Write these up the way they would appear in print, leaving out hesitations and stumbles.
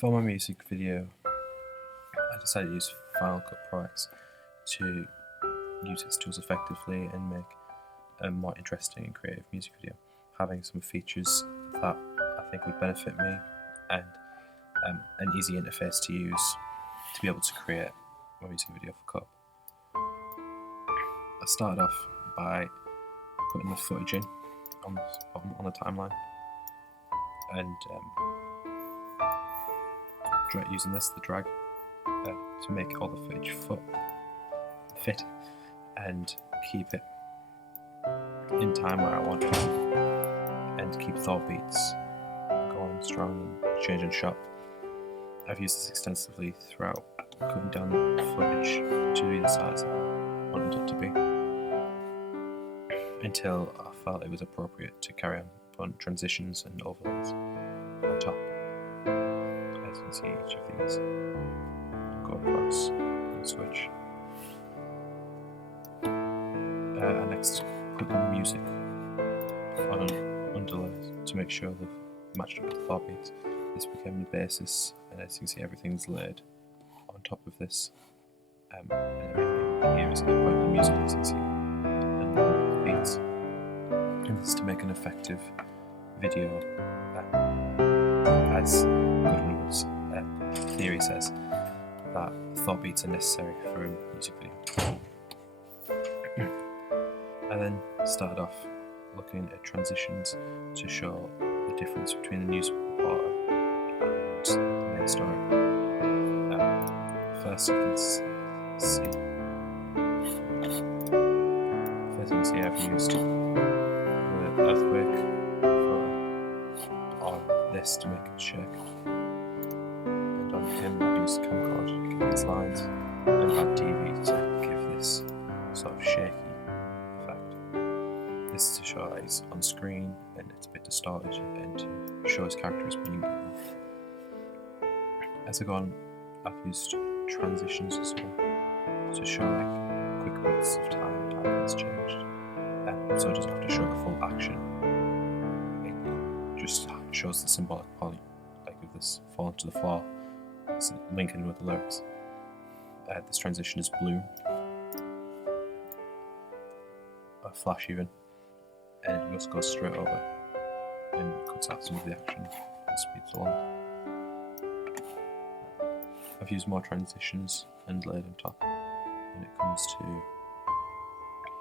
For my music video, I decided to use Final Cut Pro X to use its tools effectively and make a more interesting and creative music video, having some features that I think would benefit me and an easy interface to use to be able to create my music video for Cup. I started off by putting the footage in on the timeline and using the drag to make all the footage fit and keep it in time where I want it and keep thought beats going strong and changing shot. I've used this extensively throughout, cutting down the footage to be the size I wanted it to be until I felt it was appropriate to carry on putting transitions and overlays on top. As you can see, each of these go across and switch. I next put the music on an underlay to make sure they've matched up with the thought beats. This became the basis, and as you can see, everything's laid on top of this, and everything here is at the point of the music, as you can see, and the beats. And this is to make an effective video, as Goodwin's theory says, that thought beats are necessary for a music video. I then started off looking at transitions to show the difference between the news reporter and the main story. First you can see I've used the earthquake on this to make it shake, and on him I've used camcorder to give these lines, and had TV to give this sort of shaky effect. This is to show that he's on screen and it's a bit distorted, and to show his character as being evil. As I go on, I've used transitions as well to show like quick bits of time and how things changed. So it doesn't have to show the full action. It just shows the symbolic poly, like of this falling to the floor. It's linking with the lyrics. This transition is blue, a flash even, and it just goes straight over and cuts out some of the action and speeds along. I've used more transitions and laid on top when it comes to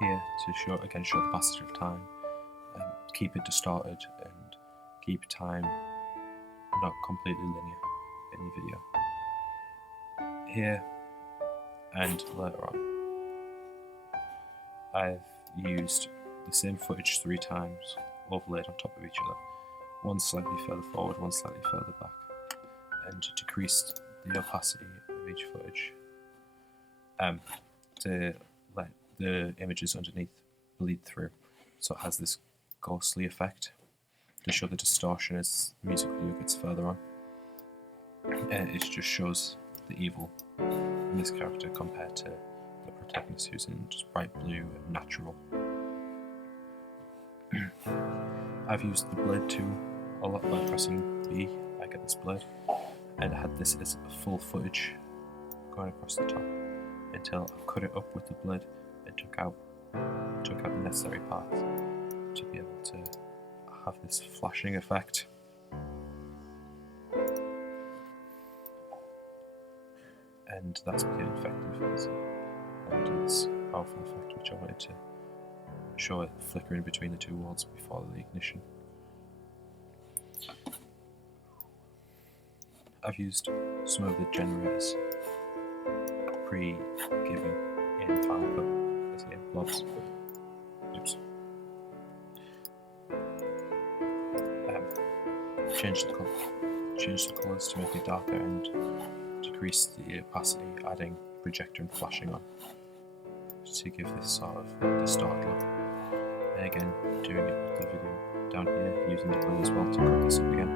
here to show the passage of time, keep it distorted and keep time not completely linear in the video. Here and later on, I've used the same footage 3 times overlaid on top of each other, one slightly further forward, one slightly further back, and decreased the opacity of each footage to let the images underneath bleed through, so it has this ghostly effect to show the distortion as the music video gets further on. And it just shows the evil in this character compared to the protagonist, who's in just bright blue and natural. I've used the blade tool a lot. By pressing B, I get this blade, and I had this as full footage going across the top until I cut it up with the blade and took out the necessary parts to be able to have this flashing effect. And that's became effective as I did this powerful effect, which I wanted to show it flickering between the 2 worlds before the ignition. I've used some of the generators pre-given in Final Cut, as again, blobs. Oops. Change the colours to make it darker and decrease the opacity, adding projector and flashing on to give this sort of distorted look. And again, doing it with the video down here, using the blue as well to cut this up again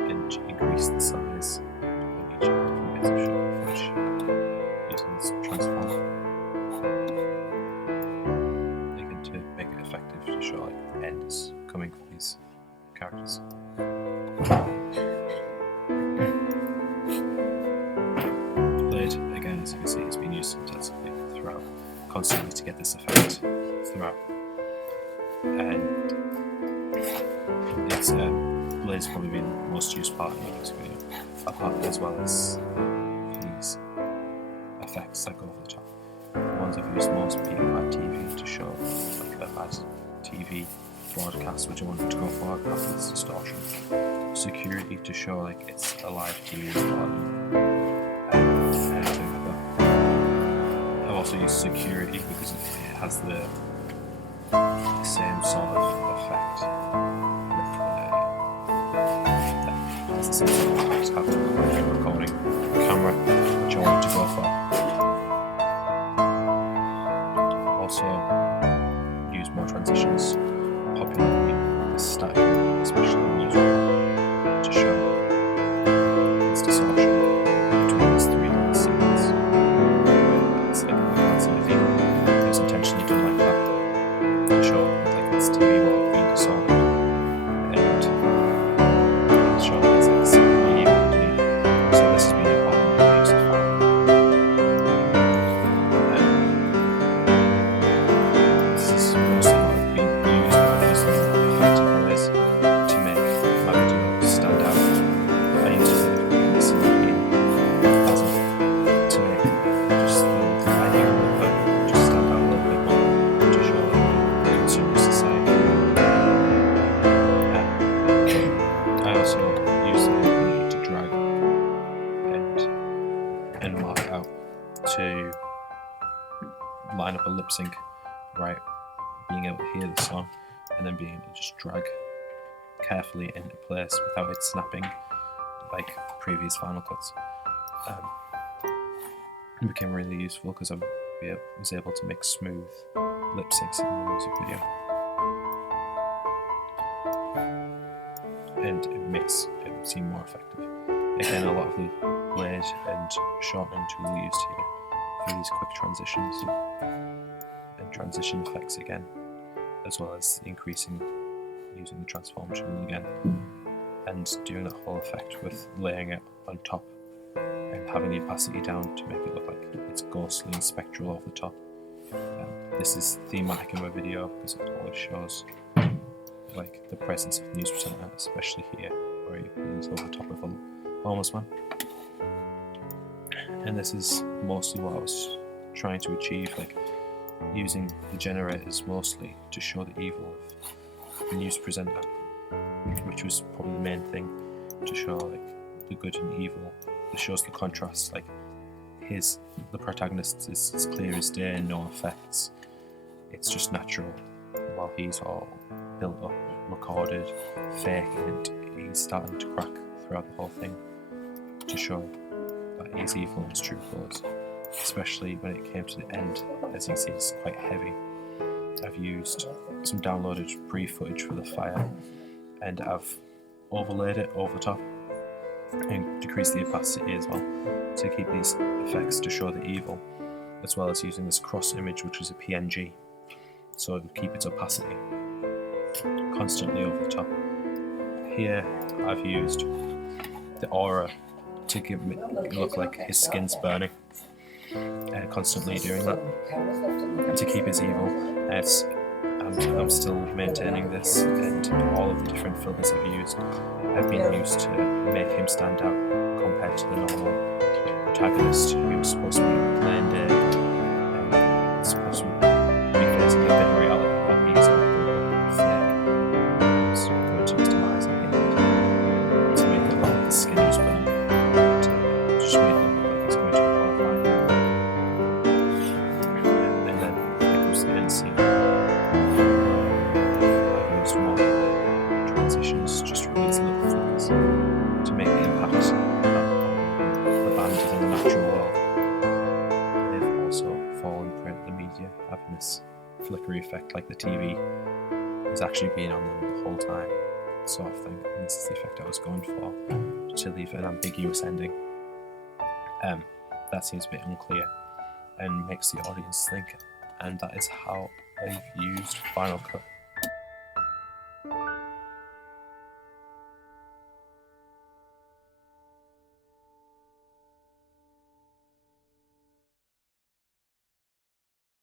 and increase the size of each different bits of shot footage using this transform. Again, to make it effective, to show like the end is coming for these characters. constantly to get this effect throughout. And it's Blaze probably been the most used part of the music video, apart as well as these effects that go over the top. The ones I've used most being bad TV to show like a bad TV broadcast, which I wanted to go for after this distortion. Security to show like it's a live TV volume, and anything like that. I've also used security because it has the same sort of effect. That's the same sort of effect. I just have to go recording camera, which I want to go for. I've also used more transitions, popularly the static, especially in music, to show its distortion between these three little scenes. It's like that's easy. It was intentionally done like that to show like it's TV world being distorted, and show it's like really underneath. So this has been important in use of file. This is mostly what I've been used in effective ways to make my video stand out. I used to this in to make just the idea of it just stand out a little bit more to show the consumer society. I also use the ability to drag and mark out to line up a lip sync, right? Being able to hear the song and then being able to just drag carefully into place without it snapping like previous Final Cuts. It became really useful because I was able to make smooth lip syncs in the music video, and it makes it seem more effective. Again, a lot of the blade and shortening tool used here for these quick transitions and transition effects again, as well as using the transform tool again, and doing that whole effect with layering it on top and having the opacity down to make it look like it's ghostly and spectral over the top. This is thematic in my video because it always shows like the presence of the news presenter, especially here where he appears over the top of a homeless man. And this is mostly what I was trying to achieve, like using the generators mostly to show the evil of the news presenter, which was probably the main thing, to show like the good and evil. It shows the contrast, like the protagonist is as clear as day, no effects, it's just natural, while he's all built up, recorded, fake, and he's starting to crack throughout the whole thing to show that he's evil in his true colours, especially when it came to the end. As you can see, it's quite heavy. I've used some downloaded pre-footage for the fire and I've overlaid it over the top and decreased the opacity as well to keep these effects to show the evil, as well as using this cross image, which is a PNG, so it would keep its opacity constantly over the top. Here I've used the aura to give it look like his skin's burning, constantly doing that to keep his evil. I'm still maintaining this, and all of the different filters I've used have been used to make him stand out compared to the normal protagonist who was supposed to be plain day and supposed to be facing a bit of reality while he's all fake. It's going to his demise at the end to make it look like his skin was burning, to just make it look like he's going to be horrifying. And then it comes to the end scene. Transitions, just release little flickers to make the impact of the band in the natural world. They've also fallen prey to the media, having this flickery effect like the TV is actually being on them the whole time, sort of thing. And this is the effect I was going for, to leave an ambiguous ending. That seems a bit unclear and makes the audience think, and that is how I've used Final Cut